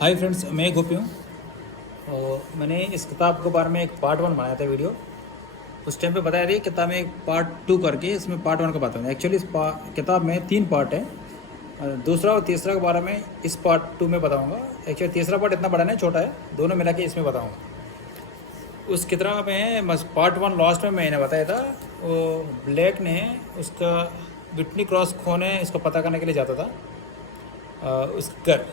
Hi friends, मैं गोपी हूँ। और मैंने इस किताब के बारे में एक पार्ट 1 बनाया था वीडियो। उस टाइम पे बताया था किताब में एक पार्ट 2 करके इसमें पार्ट 1 का बताऊँ। एक्चुअली इस किताब में 3 पार्ट है। दूसरा और तीसरा के बारे में इस पार्ट 2 में बताऊँगा। एक्चुअली तीसरा पार्ट इतना बड़ा नहीं, छोटा है, दोनों मिला के इसमें बताऊँगा। उस किताब में बस पार्ट 1 लास्ट में मैंने बताया था। वो ब्लैक ने उसका विटनी क्रॉस खोने इसको पता करने के लिए जाता था उस घर,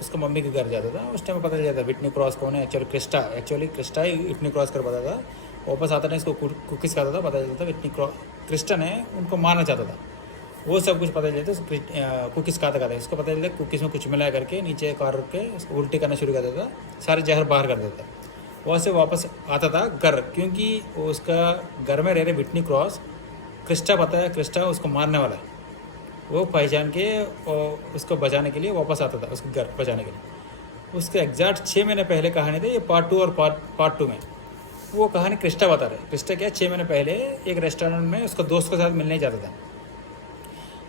उसका मम्मी के घर जाता था। उस टाइम पता चल जाता विटनी क्रॉस कौन है। एक्चुअली क्रिस्टा ही विटनी क्रॉस कर पाता था। वापस आता था, इसको कुकीज़ खाता था, पता चलता था विटनी क्रिस्टन है, उनको मारना चाहता था। वो सब कुछ पता चलता कुकीज़ खाता खाता उसको पता चलता कुकीज़ में कुछ मिला करके नीचे कार रख के उसको उल्टी करना शुरू कर देता था, सारे जहर बाहर कर देता। वहाँ से वापस आता था घर, क्योंकि वो उसका घर में रह रहे विटनी क्रॉस क्रिस्टा पता है, क्रिस्टा उसको मारने वाला है। वो पहचान के और उसको बचाने के लिए वापस आता था, उसके घर बचाने के लिए। उसके एग्जैक्ट 6 महीने पहले कहानी थी ये पार्ट 2 और पार्ट 2 में। वो कहानी क्रिस्टा बता रहे। क्रिस्टा क्या 6 महीने पहले एक रेस्टोरेंट में उसका दोस्त के साथ मिलने जाता था।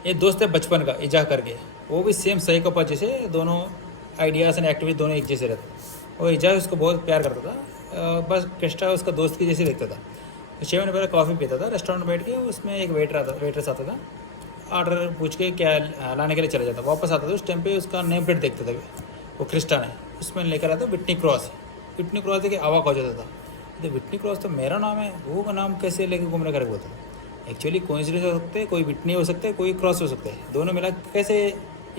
ये दोस्त है बचपन का, इजा करके। वो भी सेम सही कपा जैसे, दोनों आइडियाज़ एंड एक्टिविटी दोनों एक जैसे रहते। और इजा उसको बहुत प्यार करता था, बस क्रिस्टा उसका दोस्त की जैसे देखता था। 6 महीने पहले कॉफ़ी पीता था रेस्टोरेंट में बैठ के। उसमें एक वेटरेस आता था, ऑर्डर पूछ के क्या लाने के लिए चला जाता। वापस आता था, उस टाइम पे उसका नेम प्लेट देखता था वो क्रिस्टा ने। उसमें लेकर आता विटनी क्रॉस। विटनी क्रॉस देखिए अवाक हो जाता था, तो विटनी क्रॉस तो मेरा नाम है, वो का नाम कैसे लेके घूमने करके बोलता था। एक्चुअली कोइंसिडेंस हो सकते हैं, कोई विटनी हो सकता है, कोई क्रॉस हो सकता है, दोनों मिला कैसे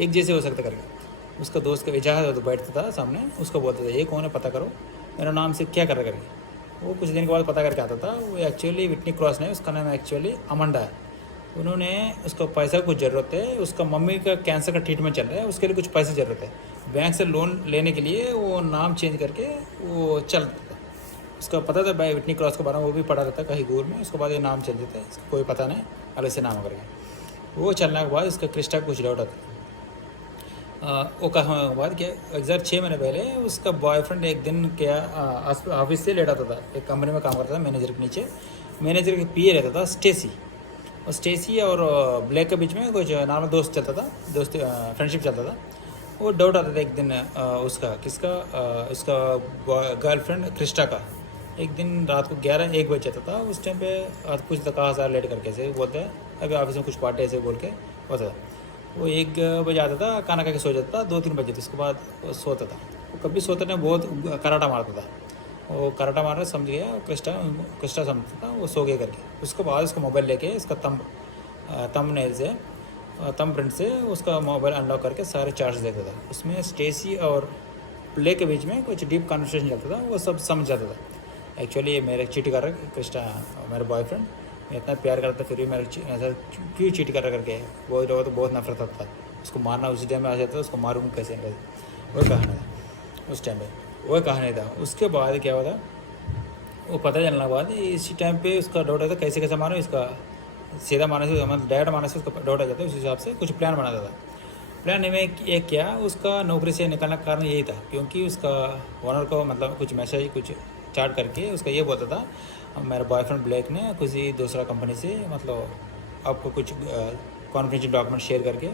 एक जैसे हो सकते करके। उसका दोस्त का इजाज़ तो बैठता था सामने, उसको बोलता था ये कौन है, पता करो मेरा नाम से क्या कर करके। वो कुछ दिन के बाद पता करके आता था, वो एक्चुअली विटनी क्रॉस नहीं, उसका नाम एक्चुअली अमंडा है। उन्होंने उसको पैसा कुछ ज़रूरत है, उसका मम्मी का कैंसर का ट्रीटमेंट चल रहा है, उसके लिए कुछ पैसे ज़रूरत है। बैंक से लोन लेने के लिए वो नाम चेंज करके वो चल था। उसका पता था भाई विटनी क्रॉस के बारे में, वो भी पढ़ा रहता कहीं गोर में। उसके बाद ये नाम चल जाता है, इसको कोई पता नहीं, अलग से नाम करके। वो चलने के बाद इसका क्रिस्टा कुछ डाउट आता। वो कहने के बाद क्या एग्जैक्ट 6 महीने पहले उसका बॉयफ्रेंड एक दिन क्या ऑफिस से लेट आता था। एक कंपनी में काम करता था मैनेजर के नीचे। मैनेजर के पीए रहता था स्टेसी। और स्टेसी और ब्लैक के बीच में कुछ नॉर्मल दोस्त चलता था, दोस्त फ्रेंडशिप चलता था। वो डाउट आता था एक दिन उसका किसका उसका गर्लफ्रेंड क्रिस्टा का। एक दिन रात को 11-1 बजे जाता था। उस टाइम पे कुछ तो कहा लेट करके से बोलते हैं अभी ऑफिस में कुछ पार्टी ऐसे बोल के होता था। वो 1 बजे आता था, खाना खा के सो जाता था। 2-3 बजे उसके बाद वो सोता था। वो कभी सोता नहीं, बहुत कराटा मारता था। वो कराटा मार रहा समझ गया, क्रिस्टा क्रिस्टा समझता था वो सो गया करके। उसके बाद उसका मोबाइल लेके इसका तम नेल से तम प्रिंट से उसका मोबाइल अनलॉक करके सारे चार्ज देखता था। उसमें स्टेसी और प्ले के बीच में कुछ डीप कन्वर्सेशन चलता था, वो सब समझ जाता था। एक्चुअली ये मेरे चीट कर रहा क्रिस्टा, मेरा बॉयफ्रेंड मैं इतना प्यार करता फिर भी मेरे ऐसा क्यों चीट कर रहा करके वो लोगों तो बहुत नफरत आता था। उसको मारना उसी टाइम में आ जाता था, उसको मारूँ कैसे वो कहानी था उस टाइम पे, वो कहानी था। उसके बाद क्या हुआ था, वो पता चलने के बाद इसी टाइम पे उसका डाउट आता कैसे कैसे मारो इसका। सीधा मारने से मतलब डायरेक्ट मारने से उसका डाउट आ जाता है। उस हिसाब से कुछ प्लान बनाता था। प्लान में एक क्या उसका नौकरी से निकलने का कारण यही था, क्योंकि उसका ओनर को मतलब कुछ मैसेज कुछ चार्ट करके उसका ये बोलता था मेरा बॉयफ्रेंड ब्लैक ने किसी दूसरा कंपनी से मतलब आपको कुछ कॉन्फिडेंशियल डॉक्यूमेंट शेयर करके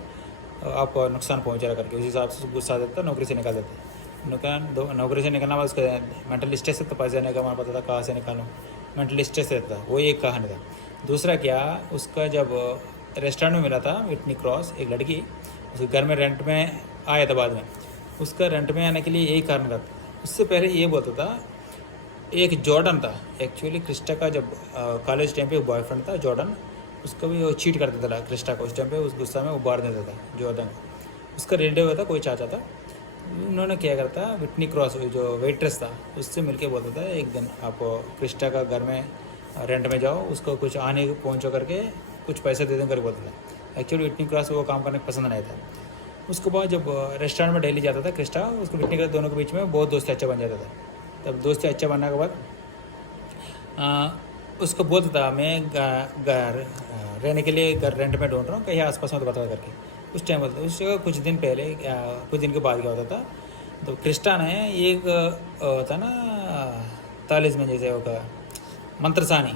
आपको नुकसान पहुँचा करके। उस हिसाब से गुस्सा आ जाता, नौकरी से निकाल देता। नौकरी से निकलना बाद उसका मेंटल स्ट्रेस तो पैसा नहीं कमा पाता था, कहाँ से निकालूँ, मेंटल स्ट्रेस रहता था। वो एक कहानी था। दूसरा क्या उसका जब रेस्टोरेंट में मिला था विटनी क्रॉस एक लड़की, उसके घर में रेंट में आया था बाद में। उसका रेंट में आने के लिए यही कारण था। उससे पहले ये बोलता था एक जॉर्डन था। एक्चुअली क्रिस्टा का जब कॉलेज टाइम पे बॉयफ्रेंड था जॉर्डन, उसका भी वो चीट कर देता था क्रिस्टा को। उस टाइम पे उस गुस्सा में उबार देता था जॉर्डन। उसका रिलेटिव था, कोई चाचा था। उन्होंने क्या करता विटनी क्रॉस जो वेट्रेस था उससे मिलके बोलता था एक दिन आप क्रिस्टा का घर में रेंट में जाओ, उसको कुछ आने पहुँचो करके कुछ पैसे दे दें करके बोलता था। एक्चुअली विटनी क्रॉस वो काम करने पसंद नहीं था। उसके बाद जब रेस्टोरेंट में डेली जाता था क्रिस्टा, उसको विटनी क्रॉस दोनों के बीच में बहुत दोस्ती अच्छा बन जाता था। तब दोस्ती अच्छा बनने के बाद उसको बोलता था मैं घर रहने के लिए घर रेंट में ढूंढ रहा हूँ, कहीं आसपास में तो बता करके। उस टाइम बोलता उससे कुछ दिन पहले कुछ दिन के बाद क्या होता था, तो क्रिस्टा ने एक होता ना तालिस में जैसे होगा मंत्रसानी,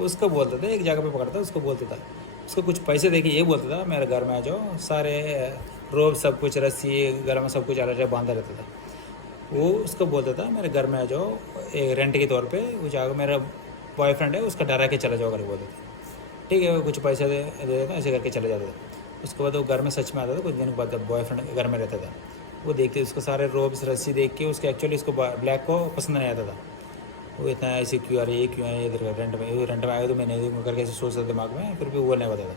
उसको बोलता था एक जगह पे पकड़ता उसको बोलता था उसको कुछ पैसे देके ये बोलता था मेरे घर में आ जाओ, सारे रोब सब कुछ रस्सी गला में सब कुछ अलग अलग बांधा रहता था। वो उसको बोलता था मेरे घर में आ जाओ रेंट के तौर पे, वो जाकर मेरा बॉयफ्रेंड है उसका डरा के चला जाओ करके बोलते थे। ठीक है, वो कुछ पैसे दे देता, ऐसे करके चले जाता था। उसके बाद वो घर में सच में आता था, कुछ दिन के बाद जब बॉयफ्रेंड घर में रहता था, वो देखते उसको सारे रोब्स रस्सी देख के उसको एक्चुअली उसको ब्लैक को पसंद नहीं आता था। वो इतना ऐसे क्यों आ रही है, क्यों है इधर रेंट में आया तो मैं नहीं दूँगा करके ऐसे सोचता दिमाग में, फिर भी वो नहीं बताता।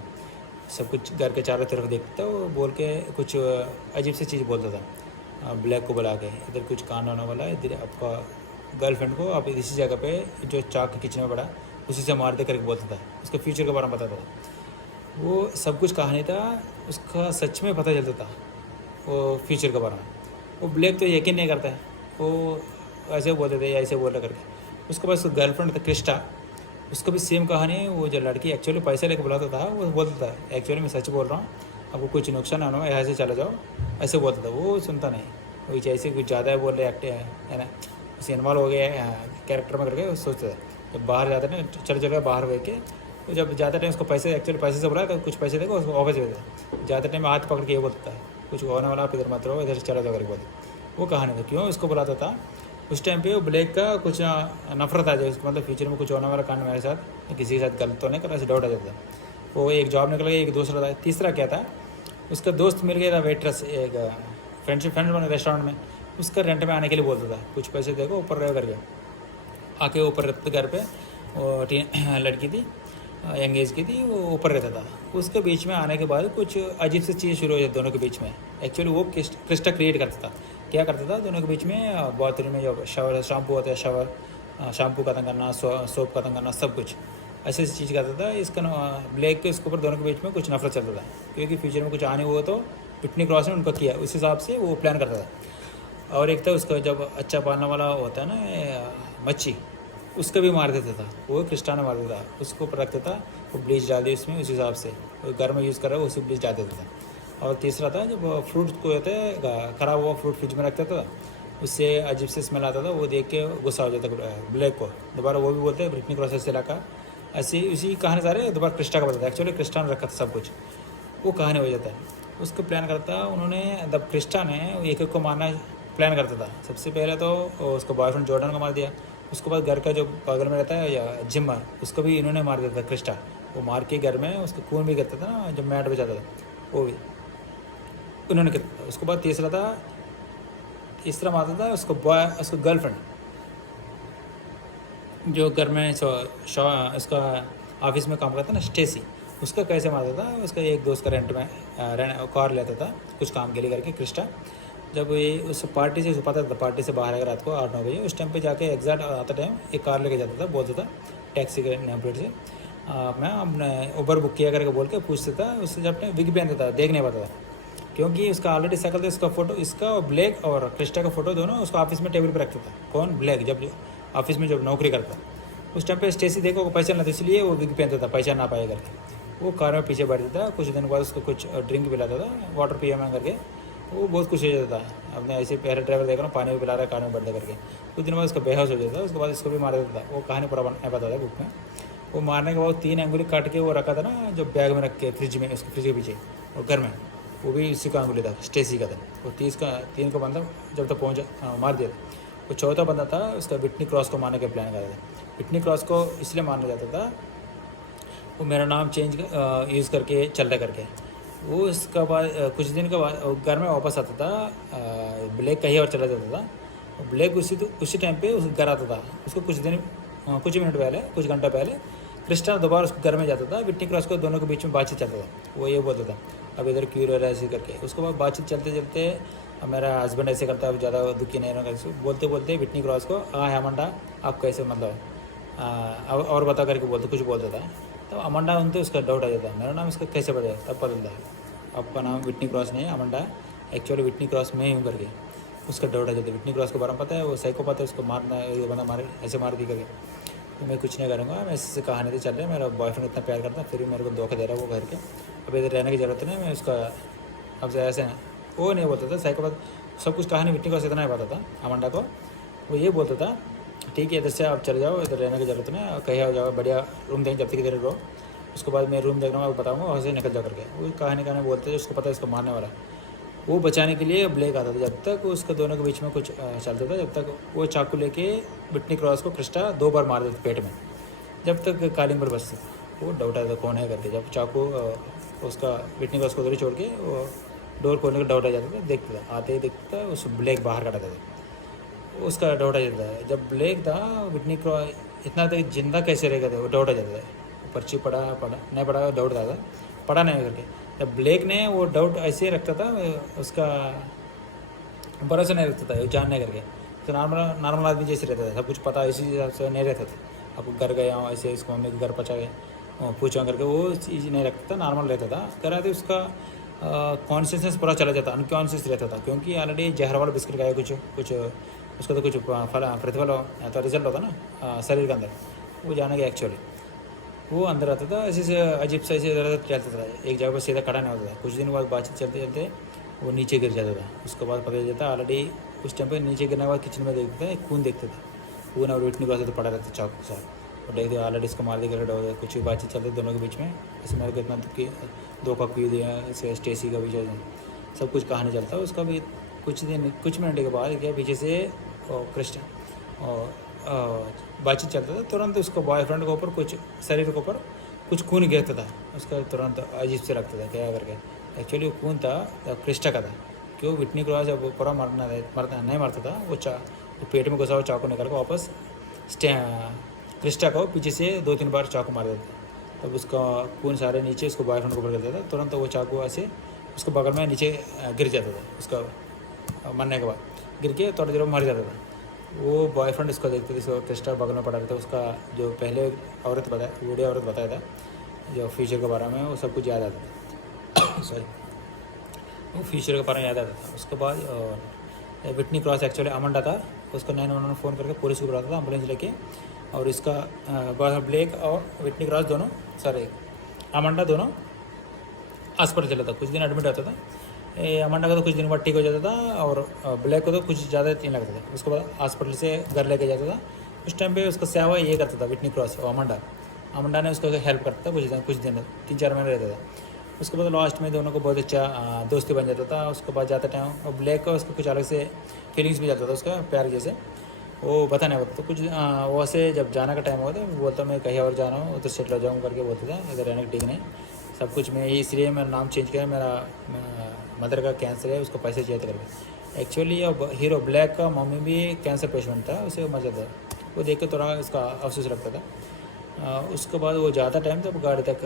सब कुछ घर के चारों तरफ देखता था, वो बोल के कुछ अजीब सी चीज़ बोलता था ब्लैक को बुला के, इधर कुछ कांड होने वाला है, इधर आपका गर्लफ्रेंड को आप इसी जगह पे जो चाक किचन में पड़ा उसी से मार दे करके बोलता था। उसके फ्यूचर के बारे में बताता था। वो सब कुछ कहानी था, उसका सच में पता चलता था वो फ्यूचर के बारे में। वो ब्लैक तो यकीन नहीं करता है, वो ऐसे बोलते थे या ऐसे बोल रहा करके। उसके पास गर्लफ्रेंड था क्रिस्टा, उसको भी सेम कहानी है। वो जो लड़की एक्चुअली पैसे लेकर बुलाता था, वो बोलता था एक्चुअली मैं सच बोल रहा हूँ, आपको कुछ नुकसान ना हो, यहाँ से चला जाओ, ऐसे बोलता था। वो सुनता नहीं, वो जैसे कुछ ज़्यादा है बोल रहे एक्ट है ना, उसे इन्वॉल्व हो गया कैरेक्टर में करके सोचता था। जब बाहर जाता है ना, चल चल बाहर रह के, तो जब जाता टाइम उसको पैसे एक्चुअली पैसे से बुलाया तो कुछ पैसे देगा उसको वापस भेजता है। जाते टाइम हाथ पकड़ के ये बोलता है कुछ होने वाला, आप इधर मत रहो, इधर से चला जाओ करके बोलते। वो कहानी था क्यों उसको बुलाता था। उस टाइम पे वो ब्लैक का कुछ नफरत आ जाए उसको, मतलब फ्यूचर में कुछ होने वाला कांड मेरे साथ, किसी के साथ गलत तो नहीं कर, ऐसे डाउट आ जाता था। वो एक जॉब निकल गया, एक दूसरा था, तीसरा क्या था, उसका दोस्त मिल गया था वेट्रेस, एक फ्रेंड बने रेस्टोरेंट में, उसका रेंट में आने के लिए बोलता था कुछ पैसे देखो ऊपर रह करके। आके ऊपर रहते घर पे वो लड़की थी, यंग एज की थी, वो ऊपर रहता था। उसके बीच में आने के बाद कुछ अजीब सी चीज़ शुरू हो जाती दोनों के बीच में। एक्चुअली वो क्रिस्टा क्रिएट करता था, क्या करता था दोनों के बीच में, बाथरूम में जो शावर शैम्पू होता है, शावर शैम्पू खत्म करना, सोप खत्म करना, सब कुछ ऐसी ऐसी चीज़ करता था। इसका ब्लैक के उसके ऊपर दोनों के बीच में कुछ नफरत चलता था, क्योंकि फ्यूचर में कुछ आने हुआ तो पिटनी क्रॉस ने उनको किया, उस हिसाब से वो प्लान करता था। और एक था उसका जब अच्छा पालने वाला होता है ना मच्छी, उसका भी मार देता था, वो क्रिस्टा ने मार देता था, उसको ऊपर रखता था, वो ब्लीच डाल दी उसमें, उस हिसाब से वो घर में यूज़ कर रहा है उसी ब्लीच डाल देता था। और तीसरा था जब फ्रूट को होता है ख़राब हुआ फ्रूट फ्रिज में रखता था, उससे अजीब से स्मेल आता था, वो देख के गुस्सा हो जाता ब्लैक को, दोबारा वो भी बोलते हैं ब्रिटनी क्रॉस इलाका, ऐसी उसी कहानी सारे दोबारा क्रिस्टा का बताता है। एक्चुअली क्रिस्टा ने रखा था सब कुछ, वो कहानी हो जाता है। उसको प्लान करता उन्होंने, जब क्रिस्टा ने एक एक को मारना प्लान करता था। सबसे पहले तो उसका बॉयफ्रेंड जॉर्डन को मार दिया, उसके बाद घर का जो बगल में रहता है या जिम उसको भी इन्होंने मार दिया था क्रिस्टा। वो मार के घर में उसका खून भी करता था ना, जब मैट बजाता था वो भी उन्होंने करता था। उसके बाद तीसरा मारता था उसको गर्लफ्रेंड जो घर में इसका ऑफिस में काम करता था ना, स्टेसी, उसका कैसे मारता था। उसका एक दोस्त का रेंट में कार लेता था कुछ काम के लिए करके क्रिस्टा। जब ये उस पार्टी से पता था, पार्टी से बाहर आएगा रात को 8-9 बजे, उस टाइम पे जाके एग्जैक्ट आता टाइम एक कार लेके जाता था, बोलता था टैक्सी के नेम प्लेट से मैं अपने उबर बुक किया करके बोल के पूछता था उससे। जब टाइम विग पहनता था, देख नहीं पाता था क्योंकि उसका ऑलरेडी शकल था। इसका फोटो, इसका और ब्लैक और क्रिस्टा का फोटो दोनों उसका ऑफिस में टेबल पर रखता था। कौन? ब्लैक, जब ऑफिस में जब नौकरी करता उस टाइम पे स्टेसी देखो पहचान था, इसलिए वो विग पहनता था, पहचान ना पाए करके। वो कार में पीछे बैठता था। कुछ दिन बाद उसको कुछ ड्रिंक पिलाता था, वाटर पिया मैं करके, वो बहुत खुश हो जाता था। अपने ऐसे पहले ड्राइवर देखा ना, पानी भी पिला रहा है कार में बैठा करके। कुछ दिन बाद उसका बेहोश हो जाता था, उसके बाद इसको भी मार देता था। वो कहानी पूरा बता था बुक में। वो मारने के बाद 3 अंगुली काट के वो रखा था ना, जो बैग में रख के फ्रिज में, उसके फ्रिज के पीछे और घर में, वो भी इसी का अंगुली था, स्टेसी का था। वो 3 को बंदा जब तक पहुँचा मार दिया था। वो चौथा बंदा था उसका ब्रिटनी क्रॉस को मारने का प्लान कर रहा था। ब्रिटनी क्रॉस को इसलिए मारना चाहता था, वो मेरा नाम चेंज यूज़ करके चल रहा करके। वो उसका बाद कुछ दिन के बाद घर में वापस आता था, ब्लैक कहीं और चला जाता था। ब्लैक उसी टाइम पे उस घर आता था। उसको कुछ मिनट पहले, कुछ घंटा पहले क्रिस्टा दोबारा उसको घर में जाता था। ब्रिटनी क्रॉस को दोनों के बीच में बातचीत चलता था। वो ये बोलता था अब इधर क्यों रह रहा है ऐसे करके। उसके बाद बातचीत चलते चलते मेरा हस्बैंड ऐसे करता है, ज़्यादा दुखी नहीं रहना, बोलते बोलते ब्रिटनी क्रॉस को हाँ अमंडा आप कैसे, मतलब और बता करके बोलते कुछ बोलता था। तो अमंडा उनते उसका डाउट आ जाता, मेरा नाम इसका कैसे पता है, तब पता चलता है आपका नाम विटनी क्रॉस नहीं है, अमंडा एक्चुअली विटनी क्रॉस में ही हूँ करके। उसका डाउट आ जाता है। विटनी क्रॉस के बारे में पता है, वो साइको पता है, उसको मारना ये बंदा मारे ऐसे मार दी करके। तो मैं कुछ नहीं करूँगा, मैं इससे कहानी तो चल रही है, मेरा बॉयफ्रेंड इतना प्यार करता है फिर भी मेरे को धोखा दे रहा है वो घर के, अब इधर रहने की ज़रूरत नहीं, मैं उसका अब से ऐसे वो नहीं बोलता था साइको बात। सब कुछ कहानी विटनी क्रॉस इतना ही पता था अमंडा को। वो ये बोलता था ठीक है इधर से आप चले जाओ, इधर रहने की ज़रूरत नहीं, कहीं हो जाओ बढ़िया रूम देंगे जब तक इधर रहो, उसके बाद मैं रूम देख रहा हूँ बताऊँगा वहाँ से निकल जा करके। वो कहानी बोलते थे, उसको पता है इसको मारने वाला। वो बचाने के लिए ब्लेक आता था। जब तक उसके दोनों के बीच में कुछ चलता था, जब तक वो चाकू लेके विटनी क्रॉस को क्रिस्टा 2 बार मार देता पेट में, जब तक कॉलिंग पर बचता था। वो डाउट आता था कौन है करके। जब चाकू उसका विटनी क्रॉस को उधर ही छोड़ के वो डोर खोलने का डाउट आ जाता था, देखता था, आते ही देखता था उस ब्लेक बाहर काटा था, उसका डाउट आ जाता है। जब ब्लेक था विटनी क्रॉस इतना तक जिंदा कैसे रहेगा था, वो डाउट आ जाता है। पर्ची पढ़ा नहीं पढ़ा डाउट आता था, पढ़ा नहीं करके। जब ब्लेक ने वो डाउट ऐसे रखता था, उसका भरोसा नहीं रखता था वो जानने करके। तो नॉर्मल आदमी जैसे रहता था, सब कुछ पता इसी हिसाब से नहीं रहता था। अब घर गया हूँ ऐसे, इसको मम्मी के घर पहुँचा गए पूछा करके, वो चीज़ नहीं रखता था, नॉर्मल रहता था। कह रहे थे उसका कॉन्शियसनेस पूरा चला जाता, अनकॉन्शियस रहता था, क्योंकि ऑलरेडी जहर वाला बिस्किट खाया कुछ उसका तो कुछ प्रतिफल तो रिजल्ट होता ना शरीर के अंदर, वो जाने के एक्चुअली वो अंदर आता था। ऐसे अजीब सा ऐसे चलता था, एक जगह पर सीधा खड़ा नहीं होता था। कुछ दिन बाद बातचीत चलते चलते वो नीचे गिर जाता था। उसके बाद पता चलता ऑलरेडी उस टाइम पे नीचे गिरने के बाद किचन में देखता था, खून देखता था, खून और विटनी क्रॉस तो पड़ा रहता चाकू के साथ। और देखते ऑलरेडी इसको मार देकर डर हो, कुछ भी बातचीत चलती दोनों के बीच में। ऐसे मेरे को इतना धोखा क्यों दिया, ऐसे स्टेसी का भी सब कुछ कहानी चलता है। उसका भी कुछ मिनट के बाद क्या पीछे से क्रिस्टियन और बातचीत चलता था, तुरंत उसका बॉयफ्रेंड के ऊपर कुछ शरीर के ऊपर कुछ खून गिरता था। उसका तुरंत अजीब से लगता था क्या करके। एक्चुअली वो खून था क्रिस्टा का था, क्यों विटनी क्रॉस जब पूरा नहीं मरता था, वो पेट में घुसा हुआ चाकू निकाल कर वापस क्रिस्टा को पीछे से 2-3 बार चाकू मार देता था। तब उसका खून सारे नीचे उसको बॉयफ्रेंड के ऊपर गिरता था, तुरंत वो चाकू ऐसे उसको बगल में नीचे गिर जाता था। उसका मरने के बाद गिर के थोड़ी देर में मर जाता था। वो बॉयफ्रेंड उसको देखते थे, उसको क्रिस्टा बगल में पड़ा रहता। उसका जो पहले बूढ़ी औरत बताया था जो फ्यूचर के बारे में, वो सब कुछ याद आता था सॉरी, वो फ्यूचर के बारे में याद आता था। उसके बाद विटनी क्रॉस एक्चुअली अमंडा था, उसको 911 फ़ोन करके पुलिस को बुलाता था एम्बुलेंस लेके। और इसका ब्लेक और विटनी क्रॉस दोनों अमंडा दोनों अस्पताल चला था, कुछ दिन एडमिट होता था। अमंडा का तो कुछ दिन बाद ठीक हो जाता था, और ब्लैक को तो कुछ ज़्यादा दिन लगता था। उसके बाद हॉस्पिटल से घर लेके जाता था। उस टाइम पे उसका सेवा ये करता था विटनी क्रॉस और अमंडा ने उसको हेल्प करता था कुछ दिन 3-4 महीने रहता था। उसके बाद लास्ट में दोनों को बहुत अच्छा दोस्ती बन जाता था। उसके बाद जाता टाइम और ब्लैक का उसको कुछ अलग से फीलिंग्स भी चलता था उसका प्यार जैसे, वो बता नहीं होता तो कुछ वैसे जब जाने का टाइम होता है बोलता मैं कहीं और जा रहा हूँ, उधर सेटल हो जाऊँ करके बोलता था। इधर रहने का ठीक नहीं, सब कुछ मैं इसलिए मेरा नाम चेंज किया, मेरा मदर का कैंसर है, उसको पैसे चाहिए करके। एक्चुअली अब हीरो ब्लैक का मम्मी भी कैंसर पेशेंट था, उसे मजा था। वो देख के थोड़ा इसका अफसोस लगता था। उसके बाद वो ज़्यादा टाइम तक गाड़ी तक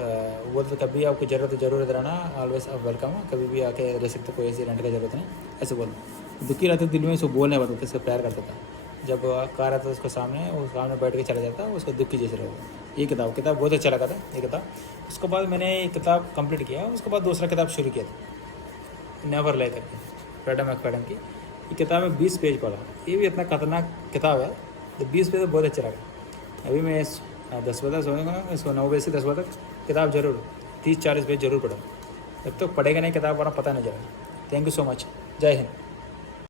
बोलते कभी आपको ज़रूरत रहना, ऑलवेज आप वेलकम, कभी भी आके रह सकते, कोई ऐसी रेंट का ज़रूरत नहीं, ऐसे बोलते। दुखी रहते दिल में, उसको बोलने बताते, उसका प्यार करता था। जब कार आता था उसके सामने, वो सामने बैठ के चला जाता, उसको दुखी जैसे रहता। ये किताब बहुत अच्छा लगा था ये किताब। उसके बाद मैंने ये किताब कंप्लीट किया। उसके बाद दूसरा किताब शुरू किया था नेवर ले करके, फ्रीडम मैकफाडन की। ये किताब में 20 पेज पढ़ा। ये भी इतना खतरनाक किताब है, तो 20 पेज तो बहुत अच्छा लगा। अभी मैं 10 बजे सोएगा, इसको 9 बजे से 10 बजे तक किताब जरूर 30-40 पेज जरूर पढ़ा। जब तक पढ़ेगा नहीं किताब वरना पता नहीं चलेगा। थैंक यू सो मच, जय हिंद।